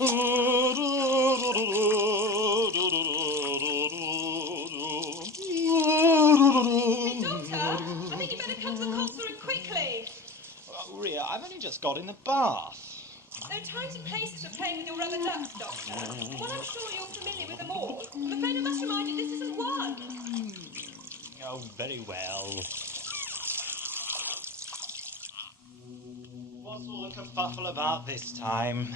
I think you better come to the console room quickly. Ria, I've only just got in the bath. There are times and places for playing with your rubber ducks, Doctor. Well, I'm sure you're familiar with them all. I'm afraid I must remind you this isn't one. Oh, very well. What's all the kerfuffle about this time?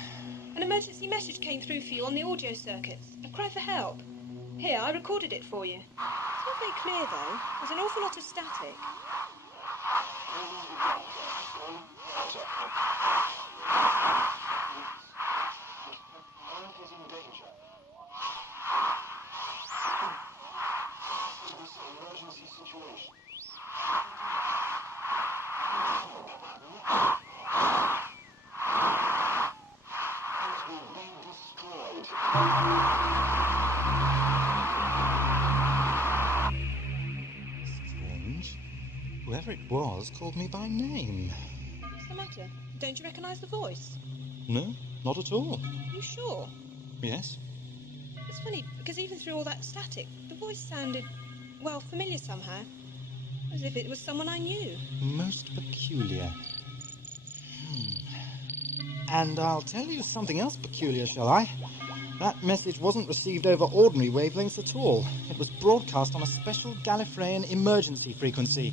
An emergency message came through for you on the audio circuits. A cry for help. Here, I recorded it for you. It's not very clear, though. There's an awful lot of static. Strange. Whoever it was called me by name. What's the matter? Don't you recognise the voice? No, not at all. You sure? Yes? It's funny, because even through all that static, the voice sounded, well, familiar somehow. As if it was someone I knew. Most peculiar. And I'll tell you something else peculiar, shall I? That message wasn't received over ordinary wavelengths at all. It was broadcast on a special Gallifreyan emergency frequency.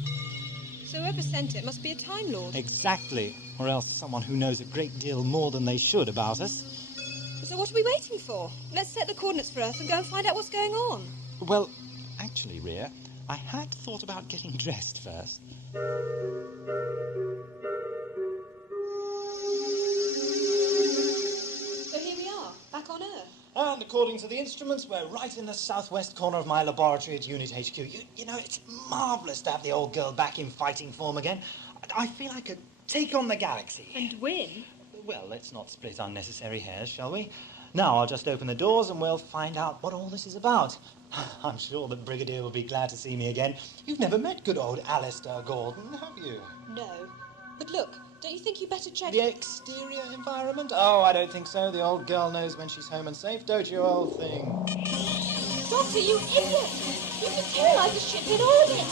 So whoever sent it must be a Time Lord. Exactly. Or else someone who knows a great deal more than they should about us. So what are we waiting for? Let's set the coordinates for Earth and go and find out what's going on. Well, actually, Ria, I had thought about getting dressed first. So here we are, back on Earth. And according to the instruments, we're right in the southwest corner of my laboratory at Unit HQ. You know, it's marvellous to have the old girl back in fighting form again. I feel I could take on the galaxy. And win? Well, let's not split unnecessary hairs, shall we? Now I'll just open the doors and we'll find out what all this is about. I'm sure the Brigadier will be glad to see me again. You've never met good old Alistair Gordon, have you? No. But look, don't you think you better check... The exterior environment? Oh, I don't think so. The old girl knows when she's home and safe, don't you, old thing? Doctor, you idiot! You've materialised the ship in orbit!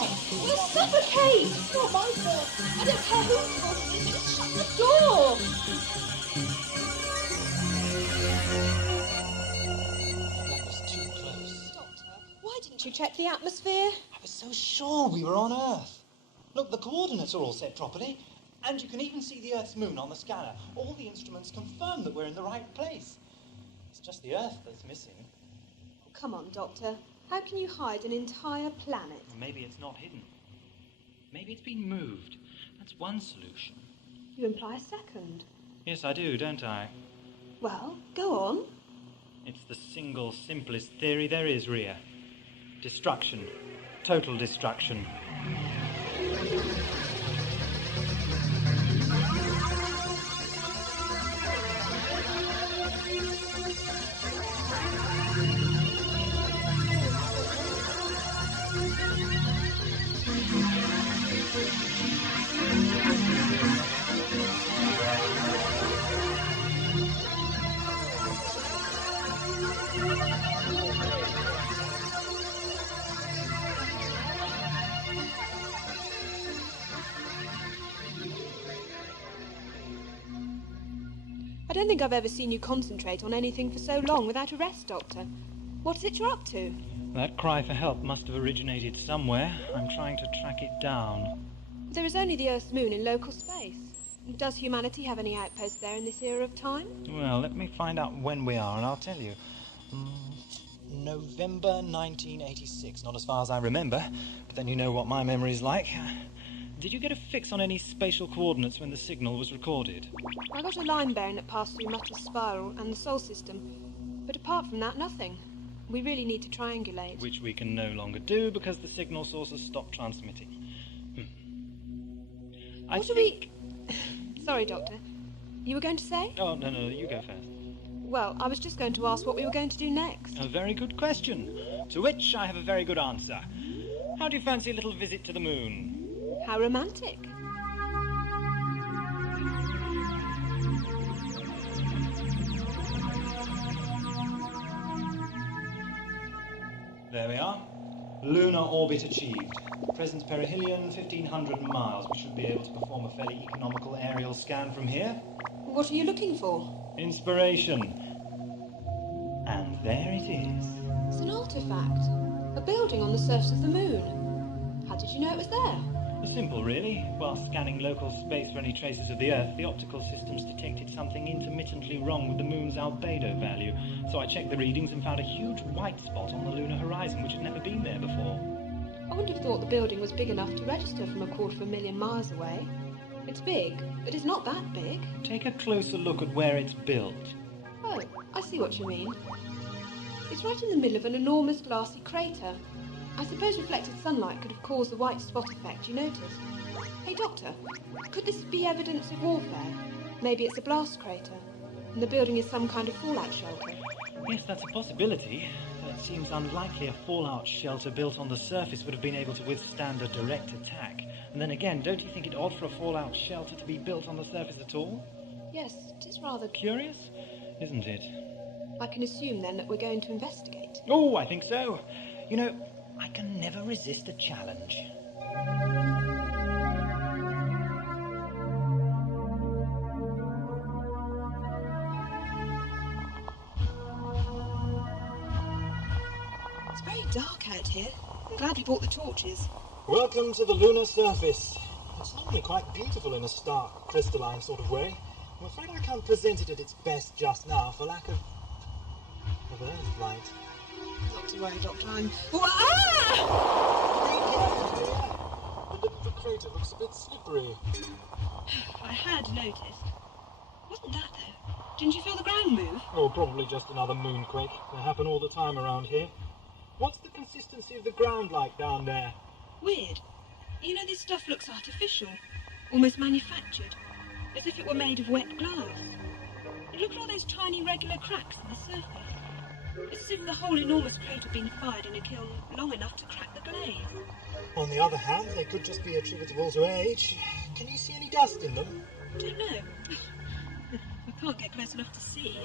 We'll suffocate! It's not my fault. I don't care whose fault it is, just shut the door! That was too close. Doctor, why didn't you check the atmosphere? I was so sure we were on Earth. Look, the coordinates are all set properly, and you can even see the Earth's moon on the scanner. All the instruments confirm that we're in the right place. It's just the Earth that's missing. Oh, come on, Doctor. How can you hide an entire planet? Maybe it's not hidden. Maybe it's been moved. That's one solution. You imply a second. Yes, I do, don't I? Well, go on. It's the single, simplest theory there is, Ria. Destruction. Total destruction. I don't think I've ever seen you concentrate on anything for so long without a rest, Doctor. What is it you're up to? That cry for help must have originated somewhere. I'm trying to track it down. There is only the Earth's moon in local space. Does humanity have any outposts there in this era of time? Well, let me find out when we are, and I'll tell you. November 1986. Not as far as I remember, but then you know what my memory's like. Did you get a fix on any spatial coordinates when the signal was recorded? I got a line bearing that passed through Mutter's spiral and the Sol system. But apart from that, nothing. We really need to triangulate. Which we can no longer do because the signal source has stopped transmitting. What are we... Sorry, Doctor. You were going to say? Oh, no, you go first. Well, I was just going to ask what we were going to do next. A very good question, to which I have a very good answer. How do you fancy a little visit to the moon? How romantic. There we are. Lunar orbit achieved. Present perihelion 1,500 miles. We should be able to perform a fairly economical aerial scan from here. What are you looking for? Inspiration. And there it is. It's an artifact. A building on the surface of the moon. How did you know it was there? Simple, really. While scanning local space for any traces of the Earth, the optical systems detected something intermittently wrong with the moon's albedo value. So I checked the readings and found a huge white spot on the lunar horizon, which had never been there before. I wouldn't have thought the building was big enough to register from 250,000 miles away. It's big, but it's not that big. Take a closer look at where it's built. Oh, I see what you mean. It's right in the middle of an enormous glassy crater. I suppose reflected sunlight could have caused the white spot effect you noticed. Hey, Doctor, could this be evidence of warfare? Maybe it's a blast crater, and the building is some kind of fallout shelter. Yes, that's a possibility. It seems unlikely a fallout shelter built on the surface would have been able to withstand a direct attack. And then again, don't you think it odd for a fallout shelter to be built on the surface at all? Yes, it is rather Curious, isn't it? I can assume, then, that we're going to investigate. Oh, I think so. You know, I can never resist a challenge. It's very dark out here. I'm glad we brought the torches. Welcome to the lunar surface. It's normally quite beautiful in a stark, crystalline sort of way. I'm afraid I can't present it at its best just now for lack of Earth light. Not to worry, Doctor, I'm... Be careful here. The lip of the crater looks a bit slippery. I had noticed. Wasn't that, though? Didn't you feel the ground move? Oh, probably just another moonquake. They happen all the time around here. What's the consistency of the ground like down there? Weird. You know, this stuff looks artificial. Almost manufactured. As if it were made of wet glass. And look at all those tiny regular cracks in the surface. It's as if the whole enormous crater had been fired in a kiln long enough to crack the glaze. On the other hand, they could just be attributable to age. Can you see any dust in them? Don't know. I can't get close enough to see.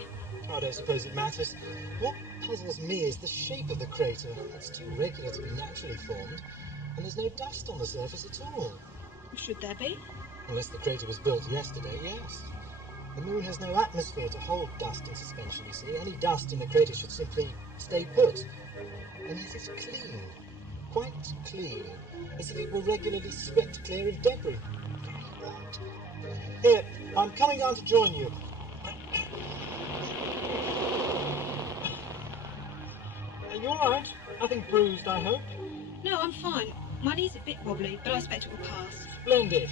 I don't suppose it matters. What puzzles me is the shape of the crater. It's too regular to be naturally formed, and there's no dust on the surface at all. Should there be? Unless the crater was built yesterday, yes. The moon has no atmosphere to hold dust in suspension, you see. Any dust in the crater should simply stay put. And yet it's clean. Quite clean. As if it were regularly swept clear of debris. Very odd. Here, I'm coming down to join you. Are you alright? Nothing bruised, I hope? No, I'm fine. My knee's a bit wobbly, but I expect it will pass. Splendid.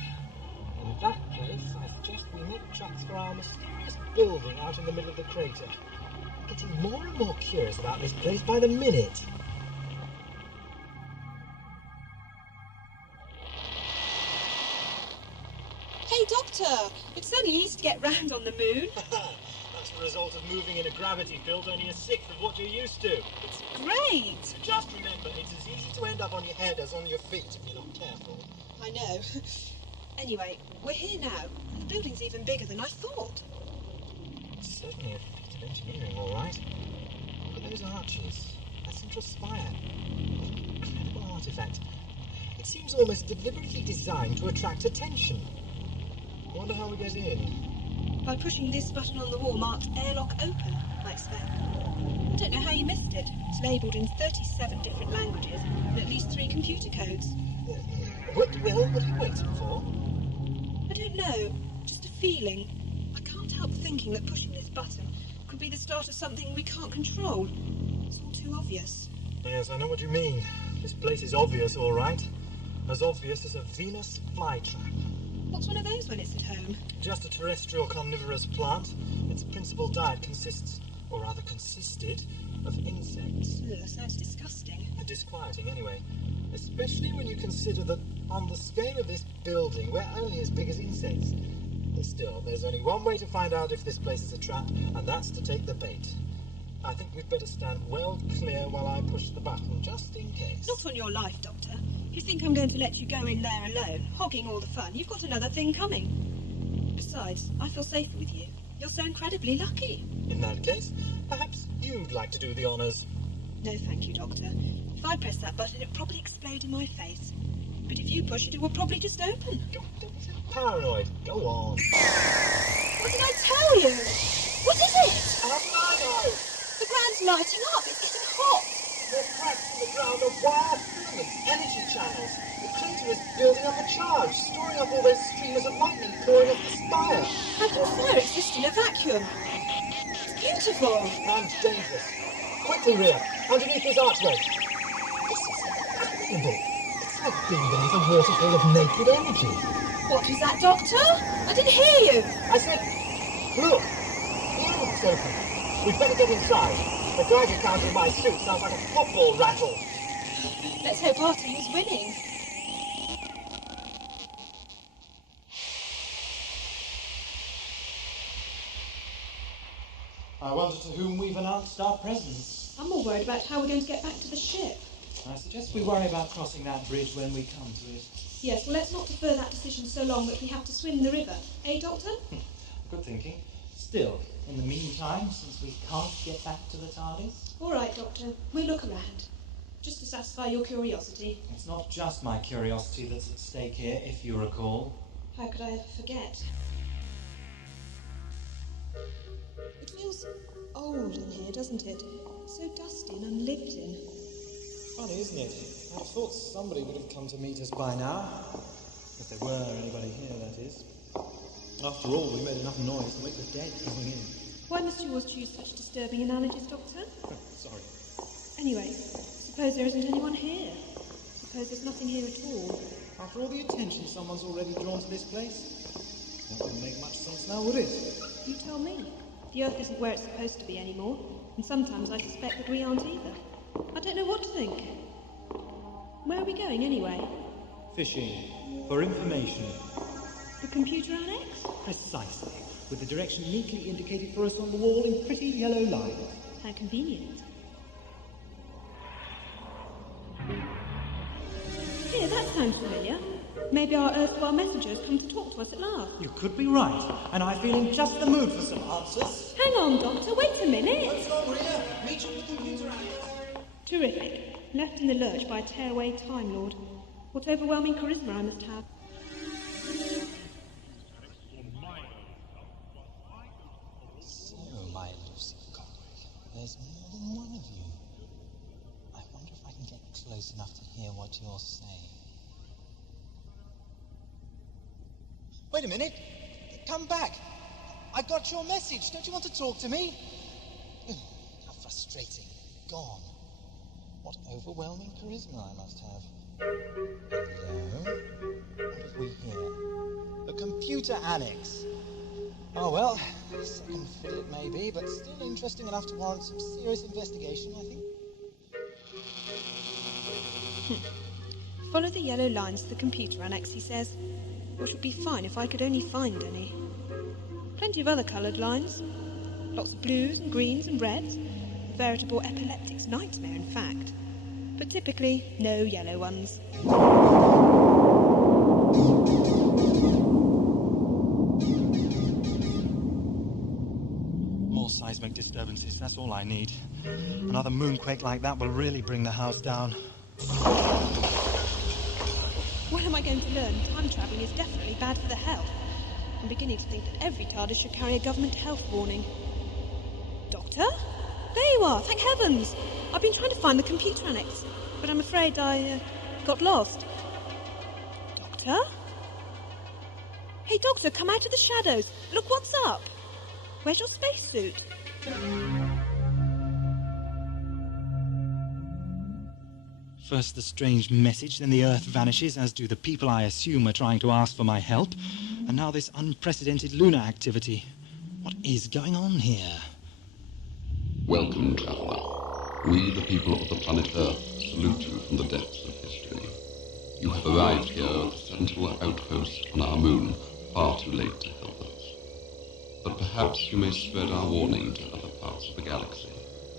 In that case, I suggest we make tracks for our mysterious building out in the middle of the crater. I'm getting more and more curious about this place by the minute. Hey, Doctor! It's only easy to get round on the moon. That's the result of moving in a gravity field only a sixth of what you're used to. It's great! Just remember, it's as easy to end up on your head as on your feet if you're not careful. I know. Anyway, we're here now. The building's even bigger than I thought. It's certainly a feat of engineering, all right. Look at those arches. That central spire. What an incredible artifact. It seems almost deliberately designed to attract attention. I wonder how we get in. By pushing this button on the wall marked airlock open, I expect. I don't know how you missed it. It's labelled in 37 different languages and at least 3 computer codes. What are you waiting for? I don't know. Just a feeling. I can't help thinking that pushing this button could be the start of something we can't control. It's all too obvious. Yes, I know what you mean. This place is obvious, all right. As obvious as a Venus flytrap. What's one of those when it's at home? Just a terrestrial carnivorous plant. Its principal diet consists, or rather consisted, of insects. Ugh, sounds disgusting. Disquieting, anyway. Especially when you consider that, on the scale of this building, we're only as big as insects. Still, there's only one way to find out if this place is a trap, and that's to take the bait. I think we'd better stand well clear while I push the button, just in case. Not on your life, Doctor. If you think I'm going to let you go in there alone, hogging all the fun, you've got another thing coming. Besides, I feel safer with you. You're so incredibly lucky. In that case, perhaps you'd like to do the honours. No, thank you, Doctor. If I press that button, it'll probably explode in my face. But if you push it, it will probably just open. Don't be so paranoid. Go on. What did I tell you? What is it? How can I know? The ground's lighting up. It's getting hot. There's cracks in the ground of wire filaments, energy channels. The crater is building up a charge, storing up all those streamers of lightning pouring off the spire. How can fire exist in a vacuum? It's beautiful. And dangerous. Quickly, Ria, underneath this archway. This is incredible. It's like being beneath a waterfall of naked energy. What was that, Doctor? I didn't hear you. I said, look, the entrance open. We'd better get inside. The Geiger counter in my suit sounds like a football rattle. Let's hope our team is winning. I wonder to whom we've announced our presence. I'm more worried about how we're going to get back to the ship. I suggest we worry about crossing that bridge when we come to it. Yes, well, let's not defer that decision so long that we have to swim the river. Eh, Doctor? Good thinking. Still, in the meantime, since we can't get back to the TARDIS... All right, Doctor. We'll look around. Just to satisfy your curiosity. It's not just my curiosity that's at stake here, if you recall. How could I ever forget? It feels old in here, doesn't it? So dusty and unlived in. Funny, isn't it? I thought somebody would have come to meet us by now. If there were anybody here, that is. After all, we made enough noise to wake the dead coming in. Why must you always choose such disturbing analogies, Doctor? Sorry. Anyway, suppose there isn't anyone here. Suppose there's nothing here at all. After all the attention someone's already drawn to this place, that wouldn't make much sense now, would it? You tell me. The Earth isn't where it's supposed to be anymore, and sometimes I suspect that we aren't either. I don't know what to think. Where are we going, anyway? Fishing. For information. The computer annex? Precisely. With the direction neatly indicated for us on the wall in pretty yellow lines. How convenient. Here, that sounds familiar. Maybe our erstwhile messenger has come to talk to us at last. You could be right, and I feel in just the mood for some answers. Hang on, Doctor, wait a minute. What's wrong, Ria? Reach up the computer annex. Terrific. Left in the lurch by a tearaway Time Lord. What overwhelming charisma I must have. So, my Lucy Conrick, there's more than one of you. I wonder if I can get close enough to hear what you're saying. Wait a minute! Come back! I got your message! Don't you want to talk to me? How frustrating. Gone. What overwhelming charisma I must have. Hello? What have we here? The computer annex. Oh well, second fiddle it may be, but still interesting enough to warrant some serious investigation, I think. Follow the yellow lines to the computer annex, he says. Which would be fine if I could only find any. Plenty of other coloured lines. Lots of blues and greens and reds. A veritable epileptic's nightmare, in fact. But typically, no yellow ones. More seismic disturbances, that's all I need. Another moonquake like that will really bring the house down. When am I going to learn time travelling is definitely bad for the health? I'm beginning to think that every TARDIS should carry a government health warning. Doctor? There you are, thank heavens! I've been trying to find the computer annex, but I'm afraid I got lost. Doctor? Hey, Doctor, come out of the shadows. Look what's up. Where's your spacesuit? First the strange message, then the Earth vanishes, as do the people I assume are trying to ask for my help. And now this unprecedented lunar activity. What is going on here? Welcome, traveller. We, the people of the planet Earth, salute you from the depths of history. You have arrived here at the Sentinel outpost on our moon, far too late to help us. But perhaps you may spread our warning to other parts of the galaxy,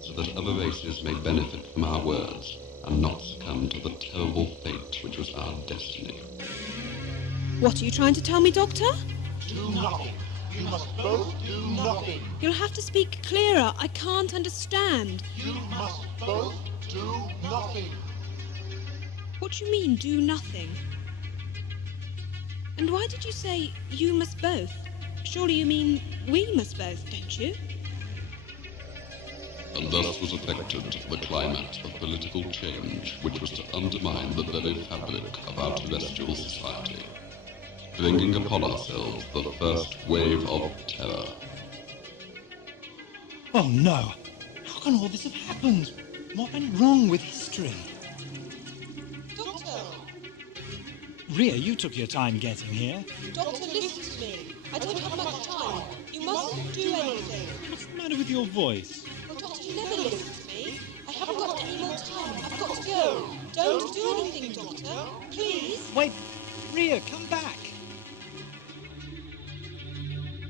so that other races may benefit from our words, and not succumb to the terrible fate which was our destiny. What are you trying to tell me, Doctor? Do nothing. You must both do nothing. You'll have to speak clearer. I can't understand. You must both do nothing. What do you mean, do nothing? And why did you say, you must both? Surely you mean, we must both, don't you? And thus was effected the climax of political change, which was to undermine the very fabric of our terrestrial society, bringing upon ourselves the first wave of terror. Oh no! How can all this have happened? What went wrong with history? Doctor! Ria, you took your time getting here. Doctor, listen to me. I don't have much time. You mustn't do anything. What's the matter with your voice? Oh, Doctor, you never listen to me. I haven't got any more time. I've got to go. Don't do anything, Doctor. Please. Wait, Ria, come back.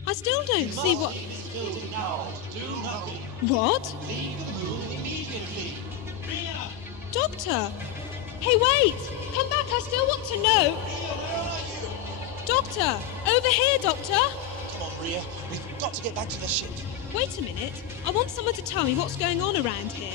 I still don't see what... Do nothing. What? Leave the moon immediately. Ria! Doctor! Hey, wait! Come back, I still want to know! Ria, where are you? Doctor! Over here, Doctor! Come on, Ria. We've got to get back to the ship. Wait a minute. I want someone to tell me what's going on around here.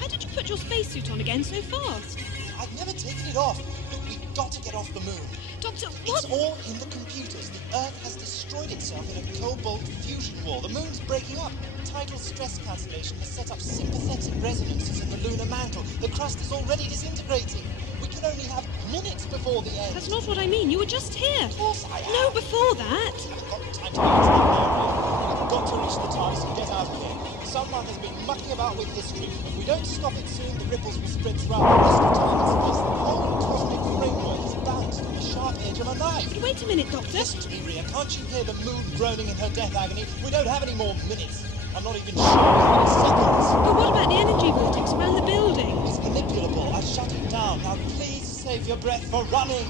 How did you put your spacesuit on again so fast? I've never taken it off. Look, we've got to get off the moon. Doctor, what? It's all in the computers. The Earth has destroyed itself in a cobalt fusion war. The moon's breaking up. Tidal stress cancellation has set up sympathetic resonances in the lunar mantle. The crust is already disintegrating. We can only have minutes before the end. That's not what I mean. You were just here. Of course I am. No, before that. I've got time to get into that now. We've got to reach the TARDIS and get out of here. Someone has been mucking about with history. If we don't stop it soon, the ripples will spread throughout the rest of time and space. The whole cosmic framework is bounced on the sharp edge of a knife. But wait a minute, Doctor. Listen to me, Ria. Can't you hear the moon groaning in her death agony? We don't have any more minutes. I'm not even sure how many seconds. But what about the energy vortex around the building? It's manipulable. I've shut it down. Now please save your breath for running.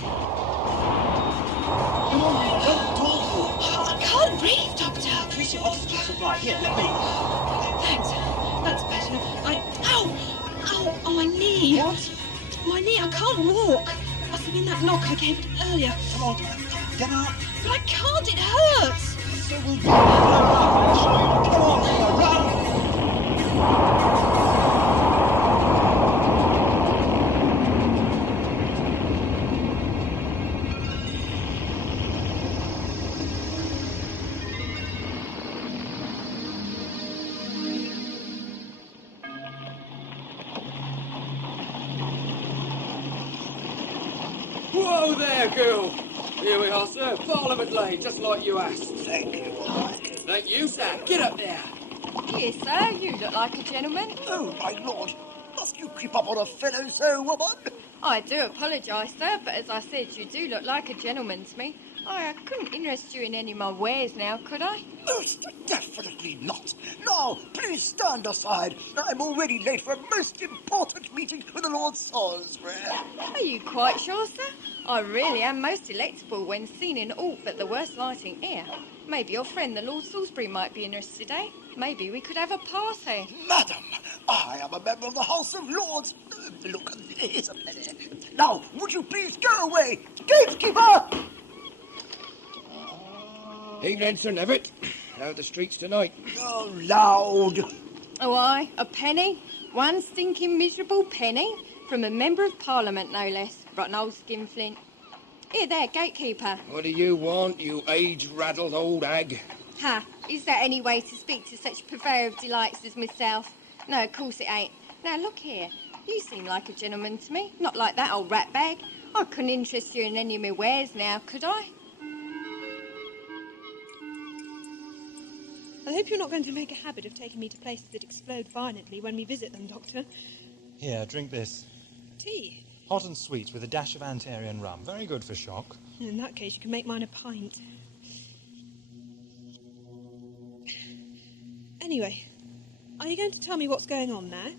Come on, Ria. Don't talk. I can't breathe, Doctor. Here's your oxygen supply. Here, let me. Thanks. That's better. Ow! Ow! Oh, my knee. What? My knee. I can't walk. Must have been that knock I gave it earlier. Come on, get up. But I can't. It hurts. So we'll be I'll show you. Come on, Ria, run! Whoa there, girl! Here we are, sir. Parliament Lane, just like you asked. Thank you. Thank you, sir. Get up there. Here, sir, you look like a gentleman. Oh, my lord. Must you creep up on a fellow so, woman? I do apologise, sir, but as I said, you do look like a gentleman to me. I couldn't interest you in any of my wares now, could I? Most definitely not. Now, please stand aside. I'm already late for a most important meeting with the Lord Salisbury. Are you quite sure, sir? I really am most electable when seen in aught but the worst lighting here. Maybe your friend, the Lord Salisbury, might be interested, eh? Maybe we could have a party. Madam, I am a member of the House of Lords. Look, here's a penny. Now, would you please go away? Gatekeeper! Evening, Sir Knevet. How are the streets tonight? Oh, loud. Oh, aye, a penny? One stinking miserable penny? From a member of Parliament, no less. Rotten old skinflint. Here there, gatekeeper. What do you want, you age-raddled old hag? Ha, is that any way to speak to such purveyor of delights as myself? No, of course it ain't. Now, look here. You seem like a gentleman to me. Not like that old rat bag. I couldn't interest you in any of my wares now, could I? I hope you're not going to make a habit of taking me to places that explode violently when we visit them, Doctor. Here, drink this. Tea? Hot and sweet with a dash of Antarian rum. Very good for shock. In that case, you can make mine a pint. Anyway, are you going to tell me what's going on now?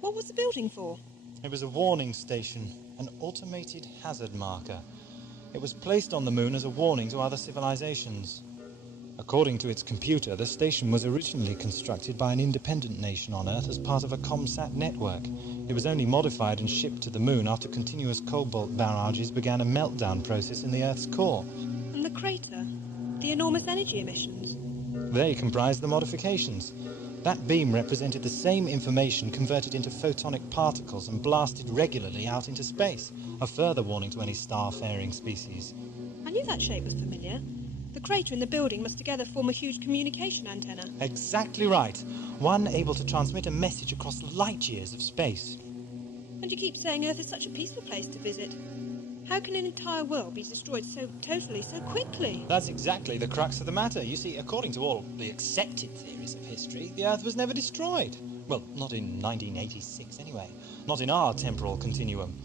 What was the building for? It was a warning station, an automated hazard marker. It was placed on the moon as a warning to other civilizations. According to its computer, the station was originally constructed by an independent nation on Earth as part of a ComSat network. It was only modified and shipped to the moon after continuous cobalt barrages began a meltdown process in the Earth's core. And the crater? The enormous energy emissions? They comprised the modifications. That beam represented the same information converted into photonic particles and blasted regularly out into space. A further warning to any star-faring species. I knew that shape was familiar. The crater and the building must together form a huge communication antenna. Exactly right. One able to transmit a message across light years of space. And you keep saying Earth is such a peaceful place to visit. How can an entire world be destroyed so totally, so quickly? That's exactly the crux of the matter. You see, according to all the accepted theories of history, the Earth was never destroyed. Well, not in 1986 anyway. Not in our temporal continuum.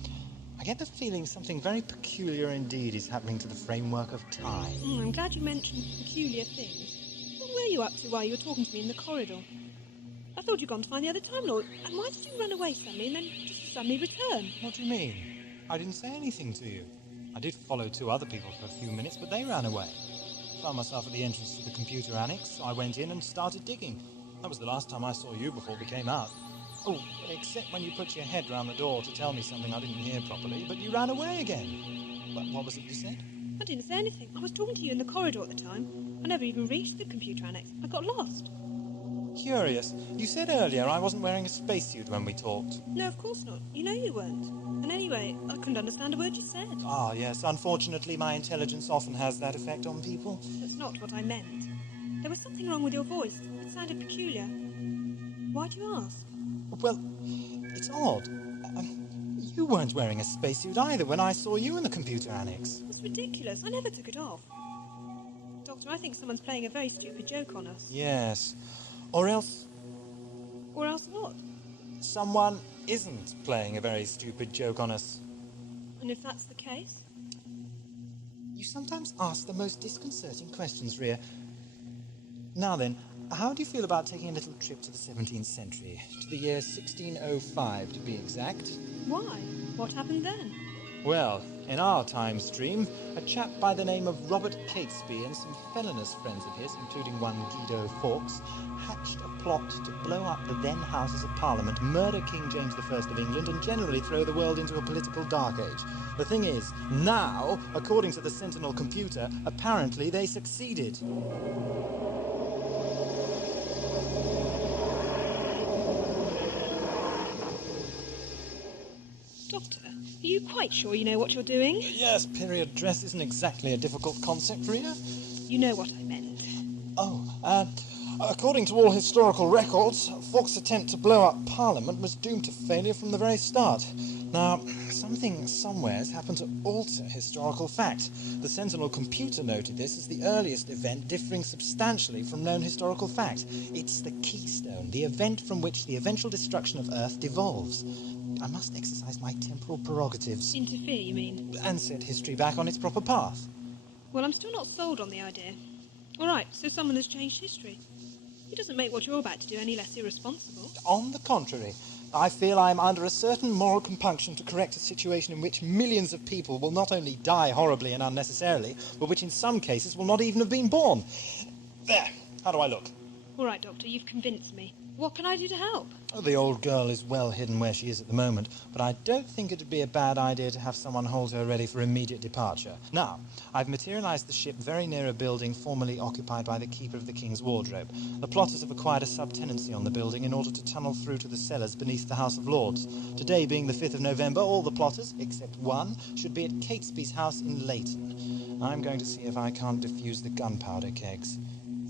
I get the feeling something very peculiar indeed is happening to the framework of time. I'm glad you mentioned peculiar things. What were you up to while you were talking to me in the corridor? I thought you'd gone to find the other Time Lord. And why did you run away suddenly and then just suddenly return? What do you mean? I didn't say anything to you. I did follow 2 other people for a few minutes, but they ran away. Found myself at the entrance to the computer annex, so I went in and started digging. That was the last time I saw you before we came out. Oh, except when you put your head round the door to tell me something I didn't hear properly, but you ran away again. What was it you said? I didn't say anything. I was talking to you in the corridor at the time. I never even reached the computer annex. I got lost. Curious. You said earlier I wasn't wearing a spacesuit when we talked. No, of course not. You know you weren't. And anyway, I couldn't understand a word you said. Ah, yes. Unfortunately, my intelligence often has that effect on people. That's not what I meant. There was something wrong with your voice. It sounded peculiar. Why do you ask? Well, it's odd. You weren't wearing a spacesuit either when I saw you in the computer annex. It's ridiculous. I never took it off. Doctor, I think someone's playing a very stupid joke on us. Yes. Or else... Or else what? Someone isn't playing a very stupid joke on us. And if that's the case? You sometimes ask the most disconcerting questions, Ria. Now then, how do you feel about taking a little trip to the 17th century? To the year 1605, to be exact? Why? What happened then? Well, in our time stream, a chap by the name of Robert Catesby and some felonious friends of his, including one Guido Fawkes, hatched a plot to blow up the then Houses of Parliament, murder King James I of England, and generally throw the world into a political dark age. The thing is, now, according to the Sentinel computer, apparently they succeeded. Doctor, are you quite sure you know what you're doing? Yes, period dress isn't exactly a difficult concept, Ria. You know what I meant. Oh, according to all historical records, Fawkes' attempt to blow up Parliament was doomed to failure from the very start. Now, something somewhere has happened to alter historical fact. The Sentinel computer noted this as the earliest event differing substantially from known historical fact. It's the keystone, the event from which the eventual destruction of Earth devolves. I must exercise my temporal prerogatives. Interfere, you mean? And set history back on its proper path. Well, I'm still not sold on the idea. All right, so someone has changed history. It doesn't make what you're about to do any less irresponsible. On the contrary, I feel I'm under a certain moral compunction to correct a situation in which millions of people will not only die horribly and unnecessarily, but which in some cases will not even have been born. There, how do I look? All right, Doctor, you've convinced me. What can I do to help? Oh, the old girl is well hidden where she is at the moment, but I don't think it'd be a bad idea to have someone hold her ready for immediate departure. Now, I've materialized the ship very near a building formerly occupied by the Keeper of the King's Wardrobe. The plotters have acquired a subtenancy on the building in order to tunnel through to the cellars beneath the House of Lords. Today being the 5th of November, all the plotters, except one, should be at Catesby's house in Leighton. I'm going to see if I can't defuse the gunpowder kegs.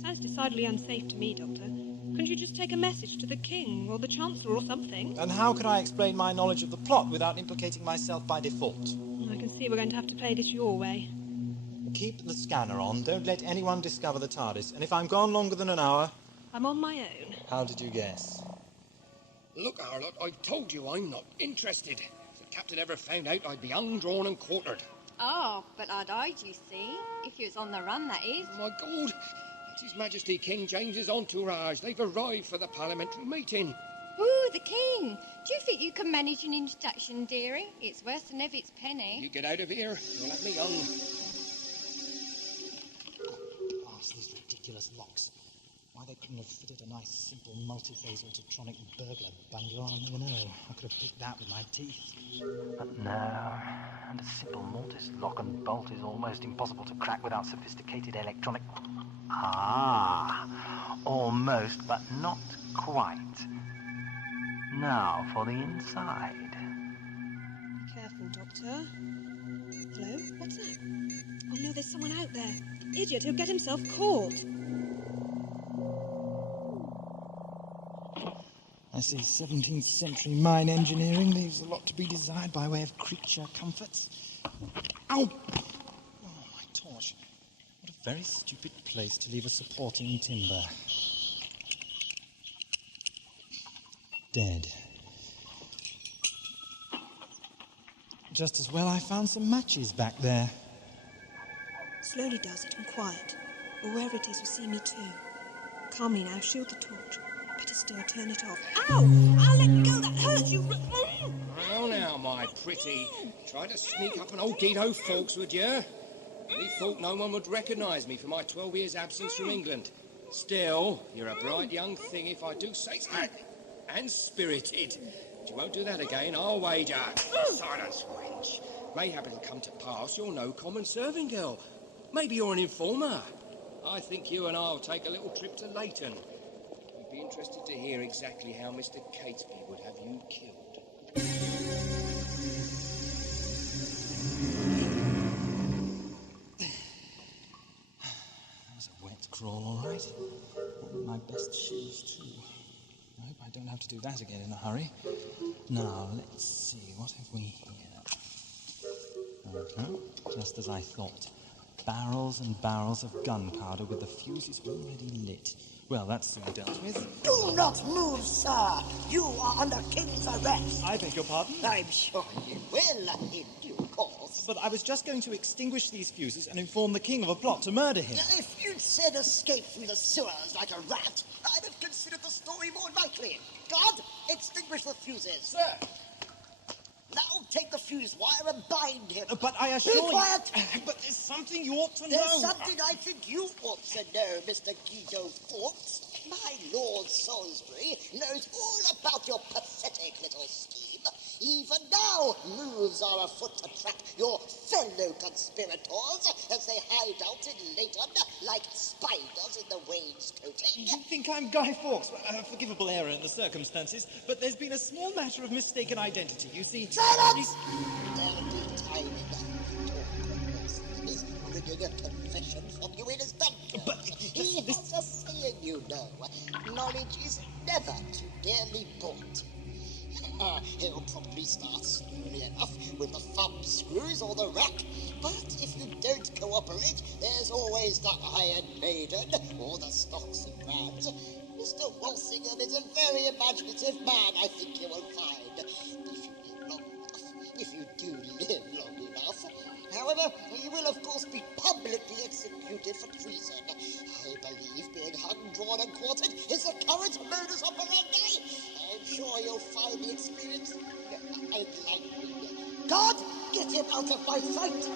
Sounds decidedly unsafe to me, Doctor. Couldn't you just take a message to the King or the Chancellor or something? And how could I explain my knowledge of the plot without implicating myself by default? I can see we're going to have to play this your way. Keep the scanner on. Don't let anyone discover the TARDIS. And if I'm gone longer than an hour... I'm on my own. How did you guess? Look, Harlock, I told you I'm not interested. If the captain ever found out, I'd be hung, drawn and quartered. Oh, but I'd hide, you see. If you was on the run, that is. Oh, my God. His Majesty King James's entourage. They've arrived for the parliamentary meeting. Ooh, the King. Do you think you can manage an introduction, dearie? It's worse than Knevet's penny. You get out of here, you'll have me hung. Blast these ridiculous locks. Why they couldn't have fitted a nice, simple, multi-phase autotronic burglar bungalow. I'll never know. I could have picked that with my teeth. But no. And a simple mortise lock and bolt is almost impossible to crack without sophisticated electronic... Ah! Almost, but not quite. Now for the inside. Be careful, Doctor. Hello? What's that? Oh no, there's someone out there. Idiot, he'll get himself caught. I see 17th century mine engineering leaves a lot to be desired by way of creature comforts. Ow! Oh, my torch. What a very stupid place to leave a supporting timber. Dead. Just as well I found some matches back there. Slowly does it and quiet. Whoever it is will see me too. Calmly now, shield the torch. Better still, turn it off. Ow! I'll let go, that hurts you! Well now, my pretty. Try to sneak up an old Guido Fawkes, would you? Me thought no one would recognise me for my 12 years' absence from England. Still, you're a bright young thing if I do say so. And spirited. But you won't do that again, I'll wager. Silence, wench. Mayhap it'll come to pass you're no common serving girl. Maybe you're an informer. I think you and I'll take a little trip to Leighton. We'd be interested to hear exactly how Mr. Catesby would have you killed. That was a wet crawl, all right. With my best shoes, too. I hope I don't have to do that again in a hurry. Now, let's see, what have we here? Just as I thought. Barrels and barrels of gunpowder with the fuses already lit. Well, that's soon dealt with. Do not move, sir. You are under King's arrest. I beg your pardon? I'm sure you will, in due course. But I was just going to extinguish these fuses and inform the king of a plot to murder him. If you'd said escape through the sewers like a rat, I'd have considered the story more likely. God, extinguish the fuses. Sir! Now take the fuse wire and bind him. But I assure you... Be quiet! But there's something you ought to know. There's something I think you ought to know, Mr. Guido Fawkes. My Lord Salisbury knows all about your pathetic little scheme. Even now, moves are afoot to trap your fellow conspirators as they hide out in Leighton like spiders in the wainscoting. You think I'm Guy Fawkes? A forgivable error in the circumstances, but there's been a small matter of mistaken identity, you see. Silence! There'll be time enough to talk when Wilson is bringing a confession from you in his dungeon. But he has a saying, you know. Knowledge is never too dearly bought. He'll probably start slowly enough with the thumb screws or the rack, but if you don't cooperate, there's always the Iron Maiden or the stocks and brands. Mr. Walsingham is a very imaginative man, I think you will find, if you do live long enough. However, he will of course be publicly executed for treason. I believe being hung, drawn and quartered is the current modus operandi. I'm sure you'll find the experience enlightening. God, get him out of my sight!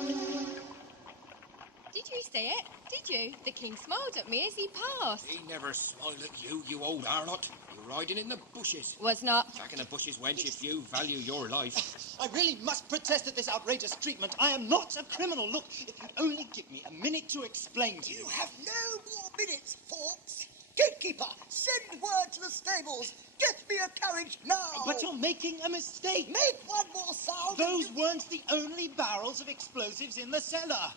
Did you see it? Did you? The king smiled at me as he passed. He never smiled at you, you old harlot. You're hiding in the bushes. Was not. Back in the bushes, wench, if you value your life. I really must protest at this outrageous treatment. I am not a criminal. Look, if you'd only give me a minute to explain to you. You have no more minutes, Fawkes. Gatekeeper, send word to the stables. Get me a carriage now. But you're making a mistake. Make one more sound. Those weren't the only barrels of explosives in the cellar.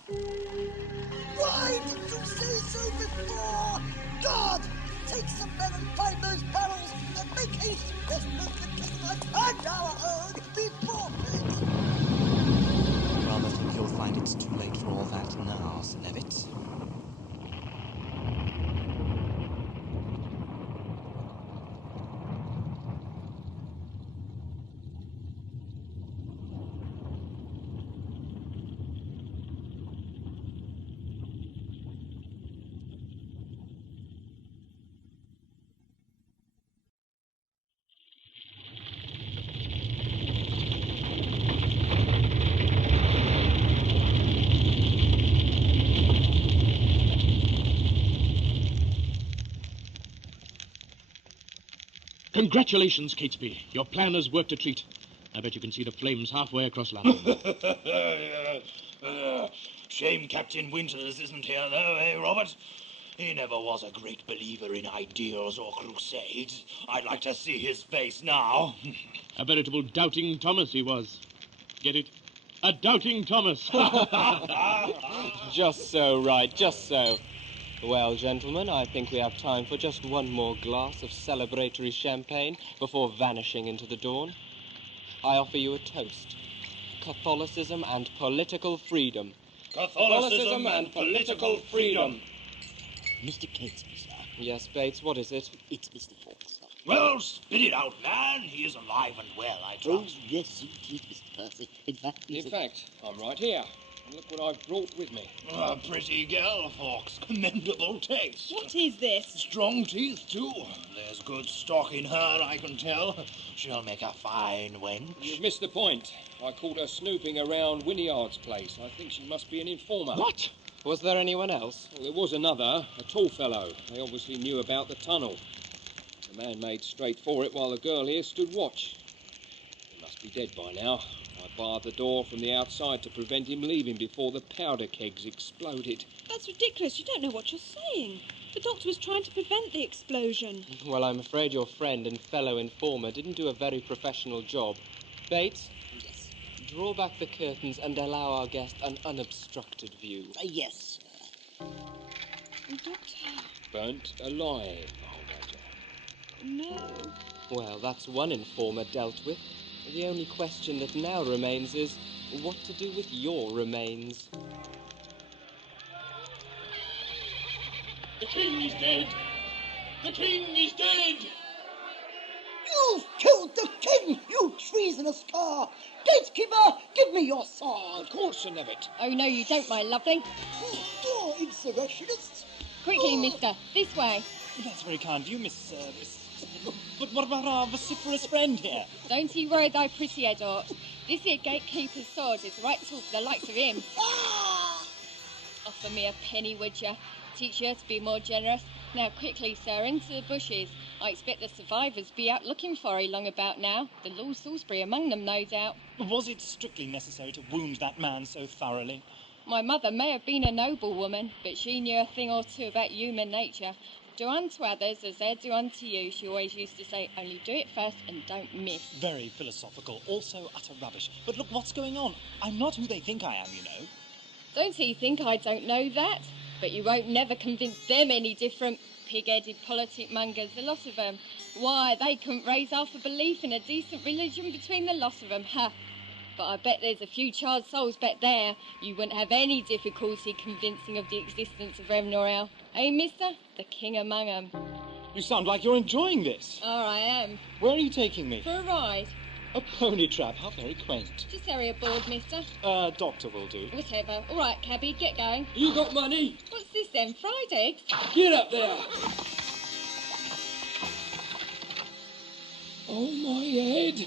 Why didn't you say so before? God, take some men and find those barrels and make haste. Let's move the Kinglet and our own before Briggs. I rather think you'll find it's too late for all that now, Sir Knevet. Congratulations, Catesby. Your plan has worked a treat. I bet you can see the flames halfway across London. Shame Captain Winters isn't here, though, eh, Robert? He never was a great believer in ideals or crusades. I'd like to see his face now. A veritable doubting Thomas he was. Get it? A doubting Thomas. Just so, right, just so. Well, gentlemen, I think we have time for just one more glass of celebratory champagne before vanishing into the dawn. I offer you a toast. Catholicism and political freedom. Catholicism and political freedom. Mr. Catesby, sir. Yes, Bates, what is it? It's Mr. Fawkes, sir. Well, spit it out, man. He is alive and well, I Oh, trust. yes, indeed, Mr. Percy. In fact, I'm right here. And look what I've brought with me. A pretty girl, Fawkes. Commendable taste. What is this? Strong teeth, too. There's good stock in her, I can tell. She'll make a fine wench. You've missed the point. I caught her snooping around Wynyard's place. I think she must be an informer. What? Was there anyone else? Well, there was another, a tall fellow. They obviously knew about the tunnel. The man made straight for it while the girl here stood watch. He must be dead by now. I barred the door from the outside to prevent him leaving before the powder kegs exploded. That's ridiculous. You don't know what you're saying. The doctor was trying to prevent the explosion. Well, I'm afraid your friend and fellow informer didn't do a very professional job. Bates? Yes. Draw back the curtains and allow our guest an unobstructed view. Yes, sir. Doctor, Burnt alive, I'll wager. no. Well, that's one informer dealt with. The only question that now remains is what to do with your remains. The king is dead! The king is dead! You've killed the king, you treasonous cur! Gatekeeper, give me your sword! Of course, Sir Knevet. Oh, no, you don't, my lovely. You're insurrectionists! Quickly, mister. This way. That's very kind of you, Miss... But what about our vociferous friend here? Don't you worry, thy pretty head out. This here gatekeeper's sword is the right tool for the likes of him. Ah! Offer me a penny, would you? Teach her to be more generous. Now, quickly, sir, into the bushes. I expect the survivors be out looking for her long about now. The Lord Salisbury among them, no doubt. Was it strictly necessary to wound that man so thoroughly? My mother may have been a noble woman, but she knew a thing or two about human nature. Do unto others as they do unto you, she always used to say. Only do it first and don't miss. Very philosophical, also utter rubbish. But look, what's going on? I'm not who they think I am, you know. Don't you think I don't know that? But you won't never convince them any different. Pig-headed politic mongers, a lot of them. Why, they couldn't raise half a belief in a decent religion between the lot of them, huh? But I bet there's a few charred souls back there. You wouldn't have any difficulty convincing of the existence of Rev nor Hell. Eh, mister? The king among 'em. You sound like you're enjoying this. Oh, I am. Where are you taking me? For a ride. A pony trap, how very quaint. Just hurry aboard, mister. Doctor will do. Whatever. All right, cabby, get going. You got money? What's this then, fried eggs? Get up there! Oh, my head!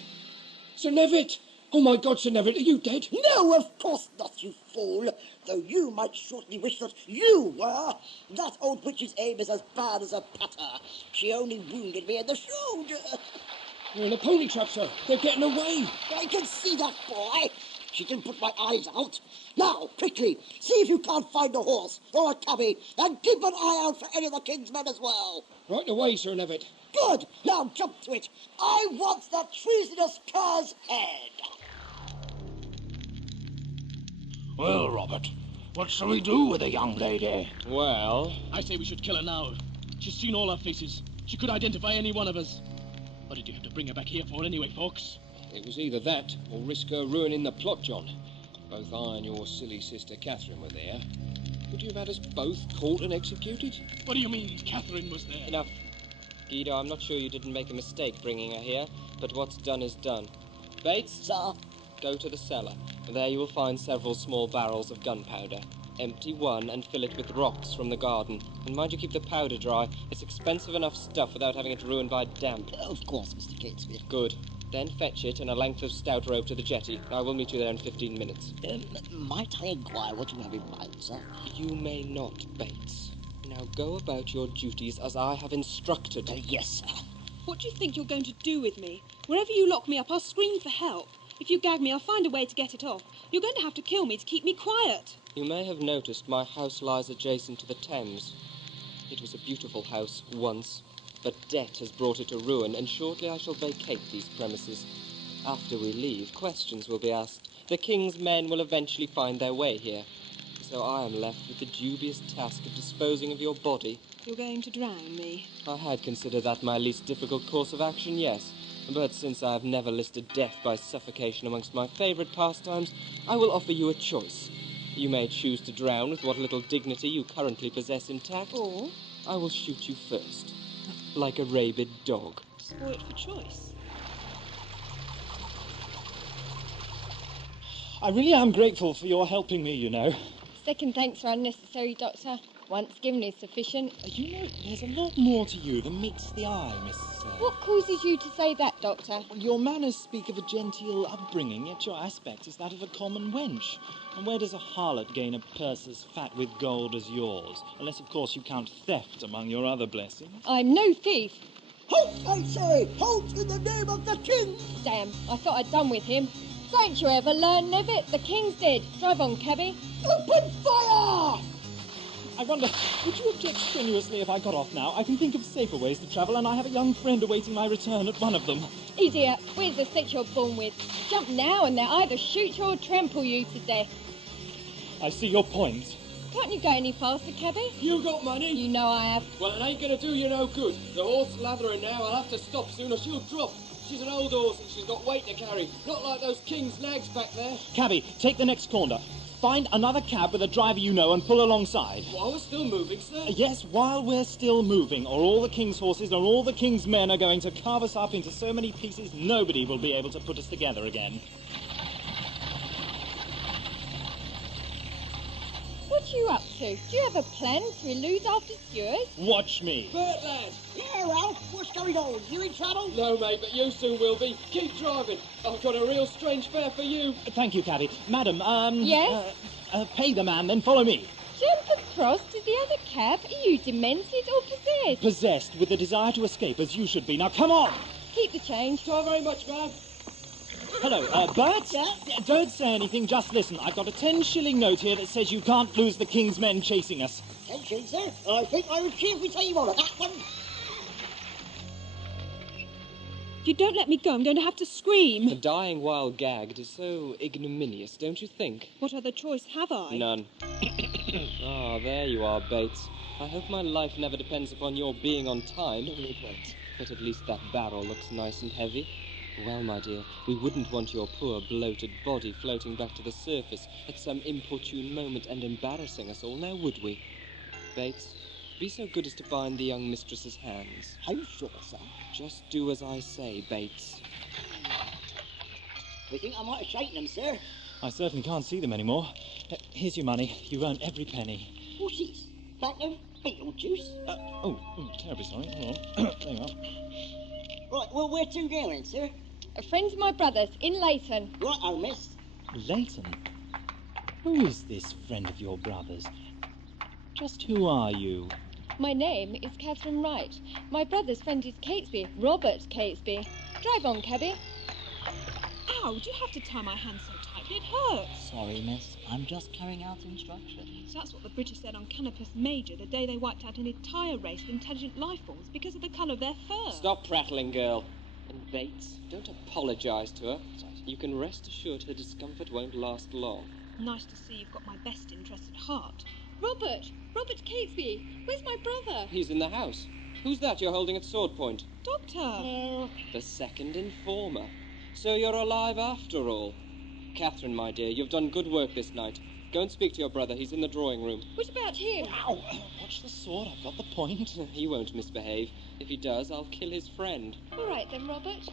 Sir Knevet! Oh, my God, Sir Knevet, are you dead? No, of course not, you fool. Though you might shortly wish that you were. That old witch's aim is as bad as a patter. She only wounded me in the shoulder. We're in a pony trap, sir. They're getting away. I can see that, boy. She can put my eyes out. Now, quickly, see if you can't find a horse or a cabby, and keep an eye out for any of the king's men as well. Right away, Sir Knevet. Good. Now jump to it. I want that treasonous cur's head. Well, Robert, what shall we do with the young lady? Well, I say we should kill her now. She's seen all our faces. She could identify any one of us. What did you have to bring her back here for anyway, Fawkes? It was either that or risk her ruining the plot, John. Both I and your silly sister Catherine were there. Would you have had us both caught and executed? What do you mean Catherine was there? enough. Guido, I'm not sure you didn't make a mistake bringing her here, but what's done is done. Bates? Sir? Go to the cellar. There you will find several small barrels of gunpowder. Empty one and fill it with rocks from the garden. And mind you keep the powder dry. It's expensive enough stuff without having it ruined by damp. Of course, Mr. Catesby. Good. Then fetch it and a length of stout rope to the jetty. I will meet you there in 15 minutes. Might I inquire what you have in mind, sir? You may not, Bates. Now go about your duties as I have instructed. Yes, sir. What do you think you're going to do with me? Wherever you lock me up, I'll scream for help. If you gag me, I'll find a way to get it off. You're going to have to kill me to keep me quiet. You may have noticed my house lies adjacent to the Thames. It was a beautiful house once, but debt has brought it to ruin, and shortly I shall vacate these premises. After we leave, questions will be asked. The King's men will eventually find their way here. So I am left with the dubious task of disposing of your body. You're going to drown me. I had considered that my least difficult course of action, yes. But since I have never listed death by suffocation amongst my favourite pastimes, I will offer you a choice. You may choose to drown with what little dignity you currently possess intact. Or I will shoot you first, like a rabid dog. spoilt for choice. I really am grateful for your helping me, you know. Second thanks are unnecessary, Doctor. Once given is sufficient. You know, there's a lot more to you than meets the eye, Miss... What causes you to say that, Doctor? Your manners speak of a genteel upbringing, yet your aspect is that of a common wench. And where does a harlot gain a purse as fat with gold as yours? Unless, of course, you count theft among your other blessings. I'm no thief. Halt, I say! Halt in the name of the king! Damn, I thought I'd done with him. Don't you ever learn, Knevet? The King's dead. Drive on, cabby. Open fire! I wonder, would you object strenuously if I got off now? I can think of safer ways to travel, and I have a young friend awaiting my return at one of them. Idiot, where's the set you're born with? Jump now and they'll either shoot you or trample you to death. I see your point. Can't you go any faster, cabby? You got money? You know I have. Well, it ain't gonna do you no good. The horse lathering now, I'll have to stop soon or she'll drop. She's an old horse and she's got weight to carry. Not like those king's nags back there. Cabby, take the next corner. Find another cab with a driver you know and pull alongside. While we're still moving, sir? Yes, while we're still moving, or all the king's horses and all the king's men are going to carve us up into so many pieces nobody will be able to put us together again. What are you up to? Do you have a plan to elude our pursuers? Watch me. Bert, lad! Yeah, Ralph, what's going on? You in trouble? No, mate, but you soon will be. Keep driving. I've got a real strange fare for you. Thank you, cabby. Madam, Yes? pay the man, then follow me. Jump across to the other cab? Are you demented or possessed? Possessed with the desire to escape, as you should be. Now, come on! Keep the change. Try very much, man. Hello, Bert? Yeah? Don't say anything, just listen. I've got a 10-shilling note here that says you can't lose the king's men chasing us. Attention, sir. I think I would cheerfully take you on that one. If you don't let me go, I'm going to have to scream. Dying while gagged is so ignominious, don't you think? What other choice have I? None. Ah, there you are, Bates. I hope my life never depends upon your being on time. But at least that barrel looks nice and heavy. Well, my dear, we wouldn't want your poor bloated body floating back to the surface at some inopportune moment and embarrassing us all, now would we? Bates, be so good as to bind the young mistress's hands. How sure, sir? Just do as I say, Bates. We think I might have shaken them, sir. I certainly can't see them anymore. Here's your money. You earned every penny. What's this? Platinum? Beetle juice? Terribly sorry. Hold on. There you are. Right, well, where to now then, sir? A friend of my brother's in Leighton. Right, oh, miss. Leighton? Who is this friend of your brother's? Just who are you? My name is Catherine Wright. My brother's friend is Catesby, Robert Catesby. Drive on, cabby. Ow, do you have to tie my hand so tightly? It hurts. Sorry, miss. I'm just carrying out instructions. So that's what the British said on Canopus Major the day they wiped out an entire race of intelligent life forms because of the colour of their fur. Stop prattling, girl. And Bates, don't apologise to her. You can rest assured her discomfort won't last long. Nice to see you've got my best interest at heart. Robert Catesby, where's my brother? He's in the house. Who's that you're holding at sword point? Doctor! The second informer. So you're alive after all. Catherine, my dear, you've done good work this night. Go and speak to your brother. He's in the drawing room. What about him? Ow! Watch the sword. I've got the point. He won't misbehave. If he does, I'll kill his friend. All right then, Robert.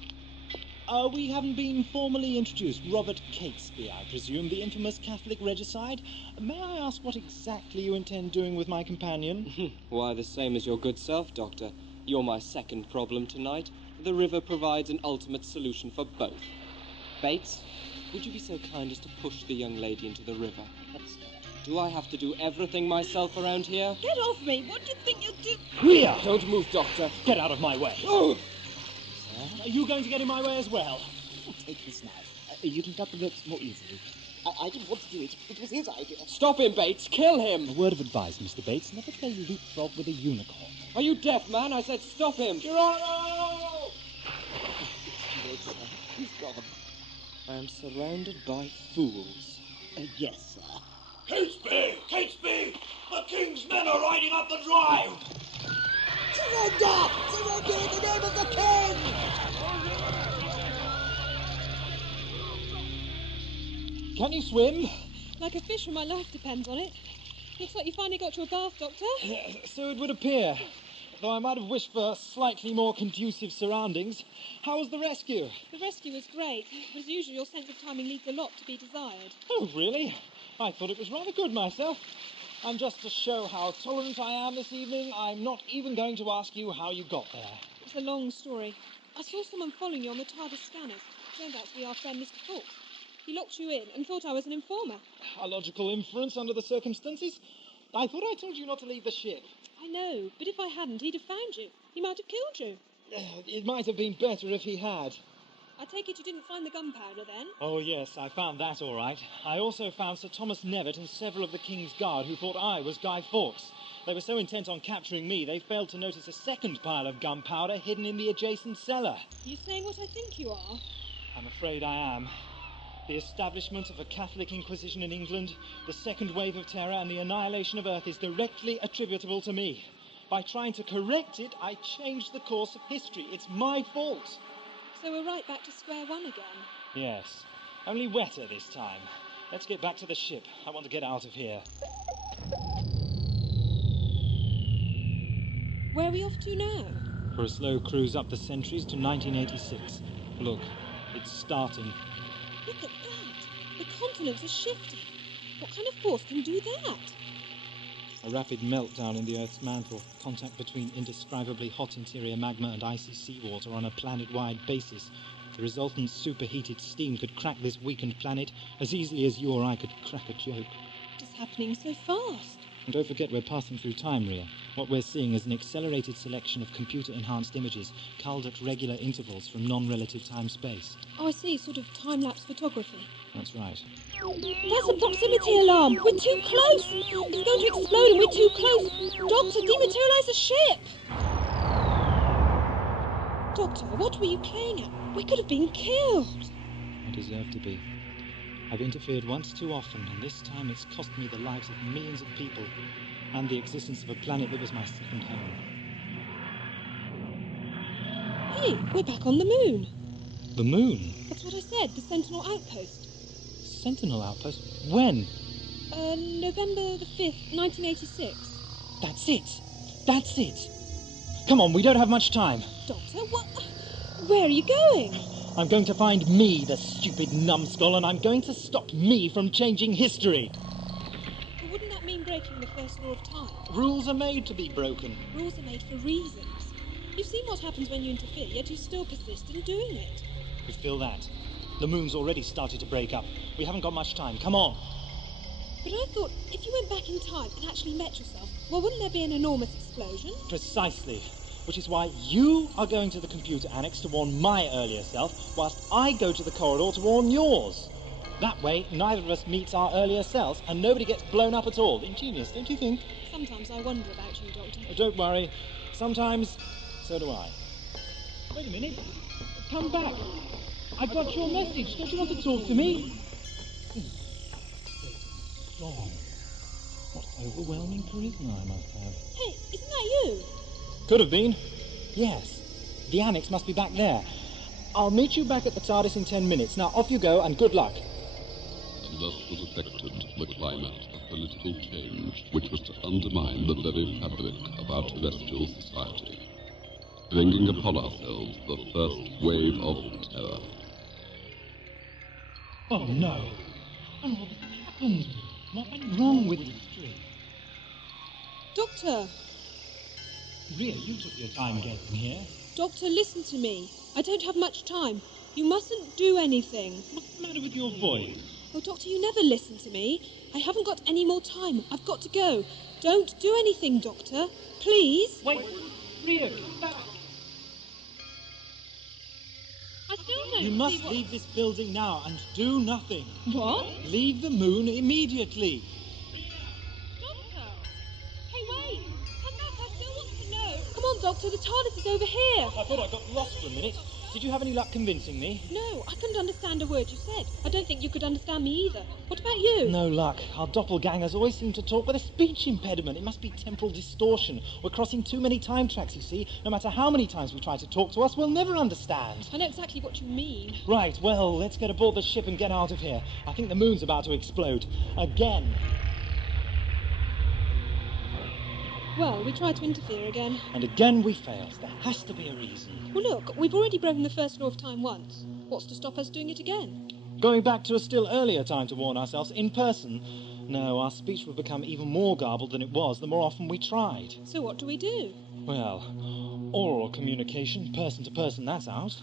We haven't been formally introduced. Robert Catesby, I presume, the infamous Catholic regicide. May I ask what exactly you intend doing with my companion? Why, the same as your good self, Doctor. You're my second problem tonight. The river provides an ultimate solution for both. Bates, would you be so kind as to push the young lady into the river? Do I have to do everything myself around here? Get off me! What do you think you're doing? Ria! Don't move, Doctor. Get out of my way. Oh! Are you going to get in my way as well? Take this now. You can cut the ropes more easily. I didn't want to do it. It was his idea. Stop him, Bates. Kill him. A word of advice, Mr. Bates. Never play leapfrog with a unicorn. Are you deaf, man? I said stop him. Geronimo! He's gone. I am surrounded by fools. Yes, sir. Catesby! Catesby! The King's men are riding up the drive! Surrender! Surrender in the name of the King! Can you swim? Like a fish when my life depends on it. Looks like you finally got your bath, Doctor. So it would appear. Though I might have wished for slightly more conducive surroundings. How was the rescue? The rescue was great, but as usual your sense of timing leaves a lot to be desired. Oh, really? I thought it was rather good myself. And just to show how tolerant I am this evening, I'm not even going to ask you how you got there. It's a long story. I saw someone following you on the TARDIS scanners. Turned out to be our friend Mr. Fawkes. He locked you in and thought I was an informer. A logical inference under the circumstances. I thought I told you not to leave the ship. I know, but if I hadn't, he'd have found you. He might have killed you. It might have been better if he had. I take it you didn't find the gunpowder then? Oh, yes, I found that all right. I also found Sir Thomas Knevet and several of the King's Guard who thought I was Guy Fawkes. They were so intent on capturing me, they failed to notice a second pile of gunpowder hidden in the adjacent cellar. Are you saying what I think you are? I'm afraid I am. The establishment of a Catholic Inquisition in England, the second wave of terror, and the annihilation of Earth is directly attributable to me. By trying to correct it, I changed the course of history. It's my fault. So we're right back to square one again. Yes, only wetter this time. Let's get back to the ship. I want to get out of here. Where are we off to now? For a slow cruise up the centuries to 1986. Look, it's starting. Look at that! The continents are shifting. What kind of force can do that? A rapid meltdown in the Earth's mantle, contact between indescribably hot interior magma and icy seawater on a planet-wide basis. The resultant superheated steam could crack this weakened planet as easily as you or I could crack a joke. It's happening so fast. And don't forget we're passing through time, Ria. What we're seeing is an accelerated selection of computer-enhanced images, culled at regular intervals from non-relative time-space. Oh, I see, sort of time-lapse photography. That's right. That's a proximity alarm! We're too close! It's going to explode and we're too close! Doctor, dematerialise the ship! Doctor, what were you playing at? We could have been killed! I deserve to be. I've interfered once too often, and this time it's cost me the lives of millions of people, and the existence of a planet that was my second home. Hey, we're back on the moon! The moon? That's what I said, the Sentinel outpost. Sentinel outpost? When? November the 5th, 1986. That's it! That's it! Come on, we don't have much time. Doctor, what? Where are you going? I'm going to find me, the stupid numbskull, and I'm going to stop me from changing history. But wouldn't that mean breaking the first law of time? Rules are made to be broken. Rules are made for reasons. You've seen what happens when you interfere, yet you still persist in doing it. We feel that. The moon's already started to break up. We haven't got much time. Come on. But I thought, if you went back in time and actually met yourself, well, wouldn't there be an enormous explosion? Precisely. Which is why you are going to the computer annex to warn my earlier self, whilst I go to the corridor to warn yours. That way, neither of us meets our earlier selves, and nobody gets blown up at all. Ingenious, don't you think? Sometimes I wonder about you, Doctor. Don't worry. Sometimes, so do I. Wait a minute. Come back. I got your message. Don't you want to talk to me? Strong. What overwhelming charisma I must have. Hey, isn't that you? Could have been. Yes. The annex must be back there. I'll meet you back at the TARDIS in 10 minutes. Now, off you go, and good luck. And thus was effected the climate of political change, which was to undermine the very fabric of our terrestrial society, bringing upon ourselves the first wave of terror. Oh, no. And what happened? What went wrong with history? Doctor! Ria, you took your time getting here. Doctor, listen to me. I don't have much time. You mustn't do anything. What's the matter with your voice? Oh, Doctor, you never listen to me. I haven't got any more time. I've got to go. Don't do anything, Doctor. Please. Wait, Ria, come back. You must leave this building now and do nothing. What? Leave the moon immediately. Doctor! Hey, wait! Come back, I still want to know. Come on, Doctor, the TARDIS is over here. I thought I got lost for a minute. Did you have any luck convincing me? No, I couldn't understand a word you said. I don't think you could understand me either. What about you? No luck. Our doppelgangers always seem to talk with a speech impediment. It must be temporal distortion. We're crossing too many time tracks, you see. No matter how many times we try to talk to us, we'll never understand. I know exactly what you mean. Right, well, let's get aboard the ship and get out of here. I think the moon's about to explode. Again. Well, we tried to interfere again. And again we failed. There has to be a reason. Well, look, we've already broken the first law of time once. What's to stop us doing it again? Going back to a still earlier time to warn ourselves in person. No, our speech would become even more garbled than it was the more often we tried. So what do we do? Well, oral communication, person to person, that's out.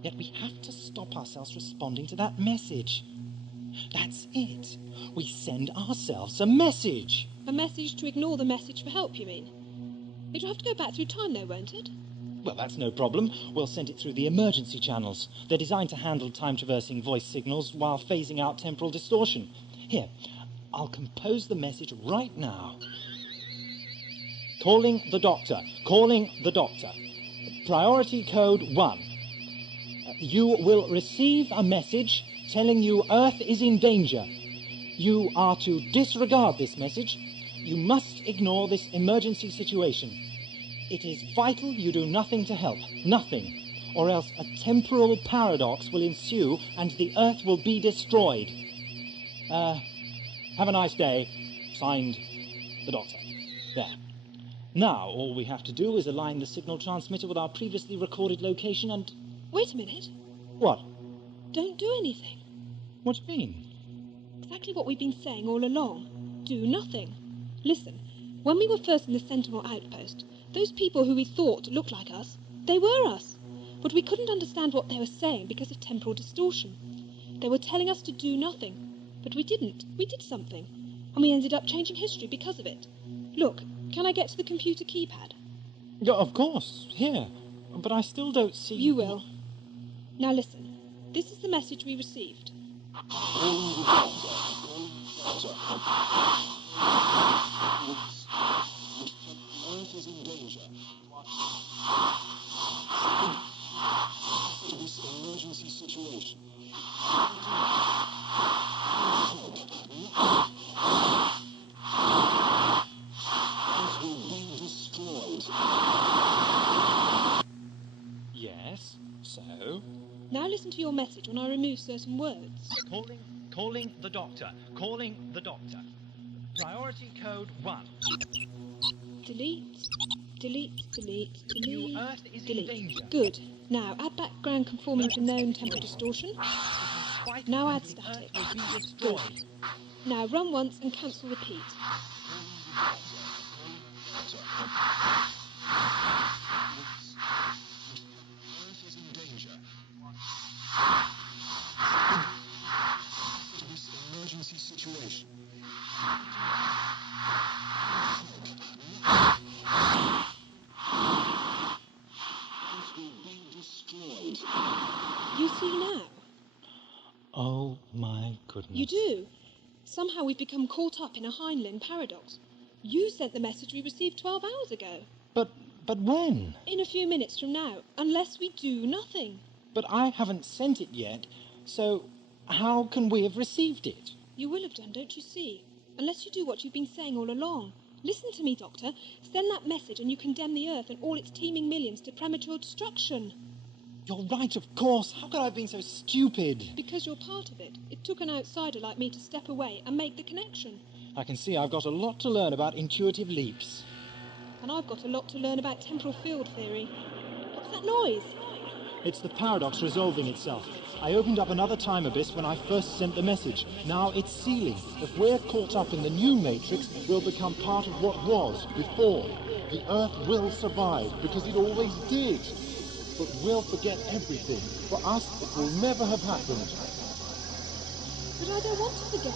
Yet we have to stop ourselves responding to that message. That's it. We send ourselves a message. A message to ignore the message for help, you mean? It'll have to go back through time, though, won't it? Well, that's no problem. We'll send it through the emergency channels. They're designed to handle time-traversing voice signals while phasing out temporal distortion. Here, I'll compose the message right now. Calling the Doctor. Calling the Doctor. Priority code 1. You will receive a message telling you Earth is in danger. You are to disregard this message. You must ignore this emergency situation. It is vital you do nothing to help. Nothing. Or else a temporal paradox will ensue and the Earth will be destroyed. Have a nice day. Signed, the Doctor. There. Now, all we have to do is align the signal transmitter with our previously recorded location and... Wait a minute. What? Don't do anything. What do you mean? Exactly what we've been saying all along. Do nothing. Listen, when we were first in the Sentinel outpost, those people who we thought looked like us, they were us. But we couldn't understand what they were saying because of temporal distortion. They were telling us to do nothing. But we didn't. We did something. And we ended up changing history because of it. Look, can I get to the computer keypad? Yeah, of course. Here. But I still don't see... You will. Now listen. This is the message we received. Earth is in danger. This emergency situation. Earth will be destroyed. Yes, so? Now listen to your message when I remove certain words. Calling the Doctor. Calling the Doctor. Priority code 1. Delete, delete, delete, delete, Earth is delete. in danger. Good. Now add background conforming to known temporal distortion. Now add static. Good. Now run once and cancel repeat. Earth is in danger. This emergency situation. Earth will be destroyed. You see now? Oh, my goodness. You do. Somehow we've become caught up in a Heinlein paradox. You sent the message we received 12 hours ago. But when? In a few minutes from now, unless we do nothing. But I haven't sent it yet, so how can we have received it? You will have done, don't you see? Unless you do what you've been saying all along. Listen to me, Doctor. Send that message and you condemn the Earth and all its teeming millions to premature destruction. You're right, of course. How could I have been so stupid? Because you're part of it. It took an outsider like me to step away and make the connection. I can see I've got a lot to learn about intuitive leaps. And I've got a lot to learn about temporal field theory. What's that noise? It's the paradox resolving itself. I opened up another time abyss when I first sent the message. Now it's sealing. If we're caught up in the new matrix, we'll become part of what was before. The Earth will survive, because it always did. But we'll forget everything. For us, it will never have happened. But I don't want to forget.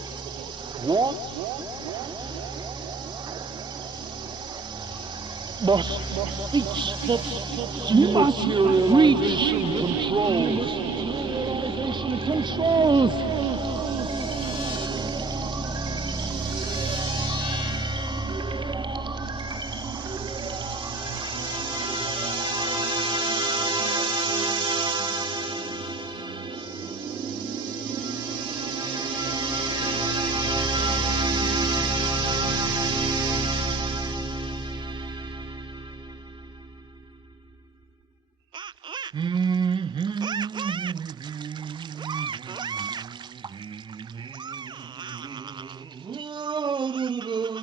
What? Must fix the material controls. controls!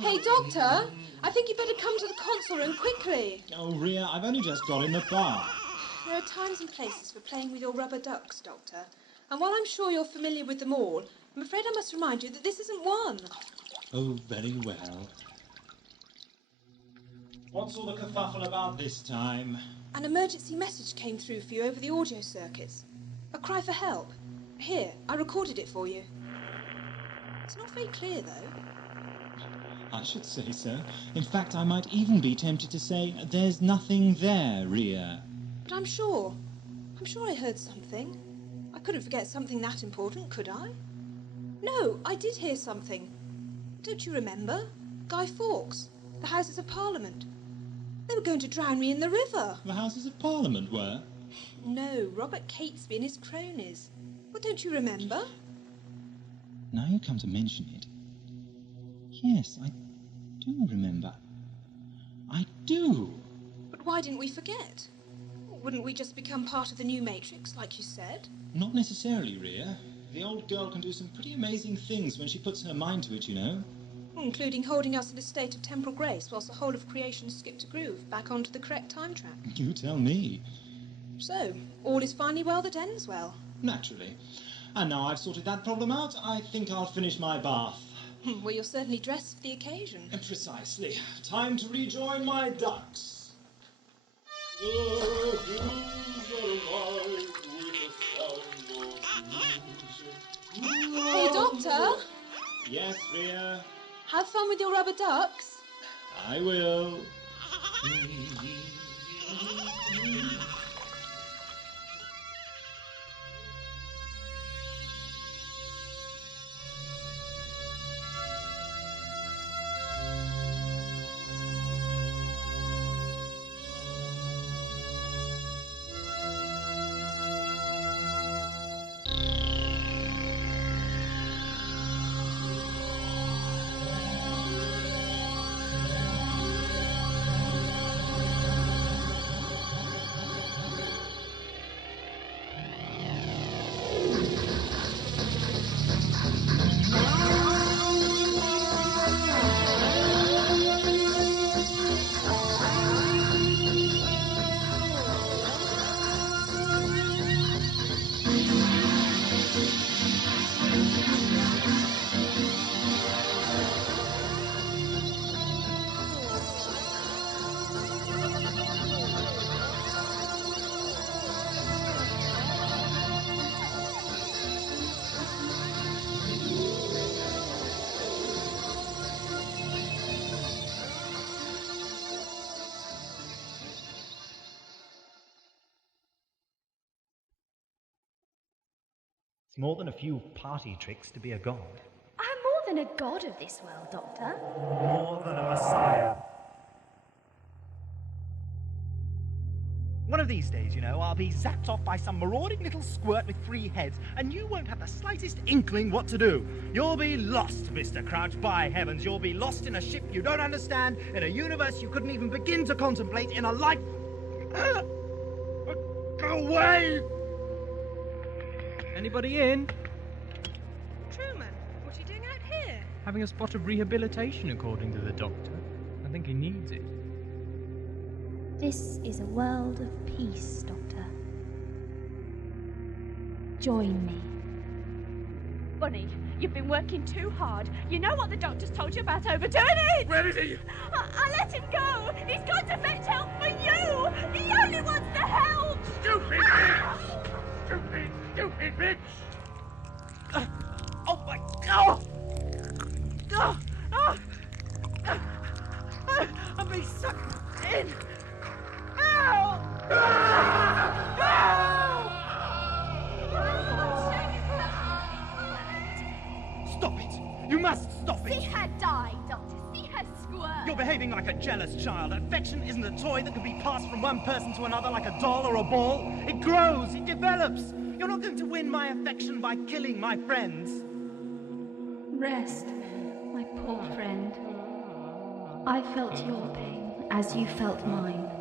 Hey, Doctor! I think you better come to the console room quickly. Oh, Ria, I've only just got in the bar. There are times and places for playing with your rubber ducks, Doctor. And while I'm sure you're familiar with them all, I'm afraid I must remind you that this isn't one. Oh, very well. What's all the kerfuffle about this time? An emergency message came through for you over the audio circuits. A cry for help. Here, I recorded it for you. It's not very clear, though. I should say so. In fact, I might even be tempted to say, there's nothing there, Ria. But I'm sure I heard something. I couldn't forget something that important, could I? No, I did hear something. Don't you remember? Guy Fawkes, the Houses of Parliament. They were going to drown me in the river. The Houses of Parliament were? No, Robert Catesby and his cronies. Well, don't you remember? Now you come to mention it. Yes, I do remember. I do. But why didn't we forget? Wouldn't we just become part of the new Matrix, like you said? Not necessarily, Ria. The old girl can do some pretty amazing things when she puts her mind to it, you know. Including holding us in a state of temporal grace whilst the whole of creation skipped a groove back onto the correct time track. You tell me. So, all is finally well that ends well. Naturally. And now I've sorted that problem out, I think I'll finish my bath. Well, you're certainly dressed for the occasion. Precisely. Time to rejoin my ducks. Hey, Doctor! Yes, Ria? Have fun with your rubber ducks. I will. It's more than a few party tricks to be a god. I'm more than a god of this world, Doctor. More than a messiah. One of these days, you know, I'll be zapped off by some marauding little squirt with 3 heads, and you won't have the slightest inkling what to do. You'll be lost, Mr. Crouch, by heavens. You'll be lost in a ship you don't understand, in a universe you couldn't even begin to contemplate, in a life... Go away! Anybody in? Truman, what are you doing out here? Having a spot of rehabilitation, according to the doctor. I think he needs it. This is a world of peace, Doctor. Join me. Bonnie, you've been working too hard. You know what the doctor's told you about overdoing it! Where is he? I let him go! He's gone to fetch help for you! He only wants to help! Stupid bitch! Stupid bitch! Oh my God! I'm being sucked in! Help! Help! stop it! See her die, Doctor. See her squirt. You're behaving like a jealous child. Affection isn't a toy that can be passed from one person to another like a doll or a ball. It grows, it develops. You're not going to win my affection by killing my friends. Rest, my poor friend. I felt your pain as you felt mine.